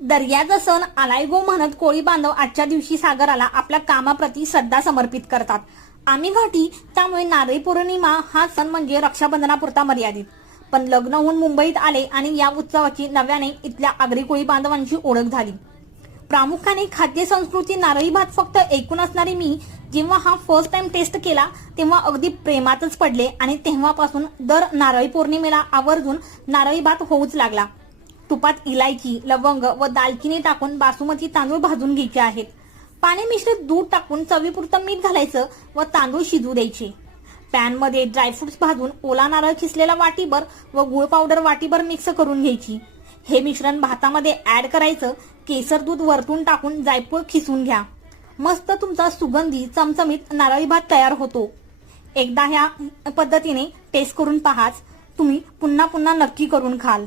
दर्याचा सण आलाय गो म्हणत कोळी बांधव आजच्या दिवशी सागराला आपल्या कामाप्रती श्रद्धा समर्पित करतात. आम्ही घाटी, त्यामुळे नारळी पौर्णिमा हा सण म्हणजे रक्षाबंधनापुरता मर्यादित. पण लग्न होऊन मुंबईत आले आणि या उत्सवाची नव्याने इथल्या आगरी कोळी बांधवांची ओळख झाली. प्रामुख्याने खाद्य संस्कृती नारळी भात फक्त ऐकून असणारी मी जेव्हा हा फर्स्ट टाइम टेस्ट केला तेव्हा अगदी प्रेमातच पडले आणि तेव्हापासून दर नारळी पौर्णिमेला आवर्जून नारळी भात होऊच लागला. तुपात इलायची, लवंग व दालचिनी टाकून बासुमती तांदूळ भाजून घ्यायचे आहेत. पाणी मिश्रित दूध टाकून चवीपुरतं मीठ घालायचं व तांदूळ शिजू द्यायचे. पॅनमध्ये ड्रायफ्रुट्स भाजून ओला नारळ खिसलेला वाटीभर व गुळ पावडर वाटीभर मिक्स करून घ्यायची. हे मिश्रण भातामध्ये ऍड करायचं. केसर दूध वरतून टाकून जायफळ खिसून घ्या. मस्त तुमचा सुगंधी चमचमीत नारळी भात तयार होतो. एकदा ह्या पद्धतीने टेस्ट करून पाहाच, तुम्ही पुन्हा पुन्हा नक्की करून खाल.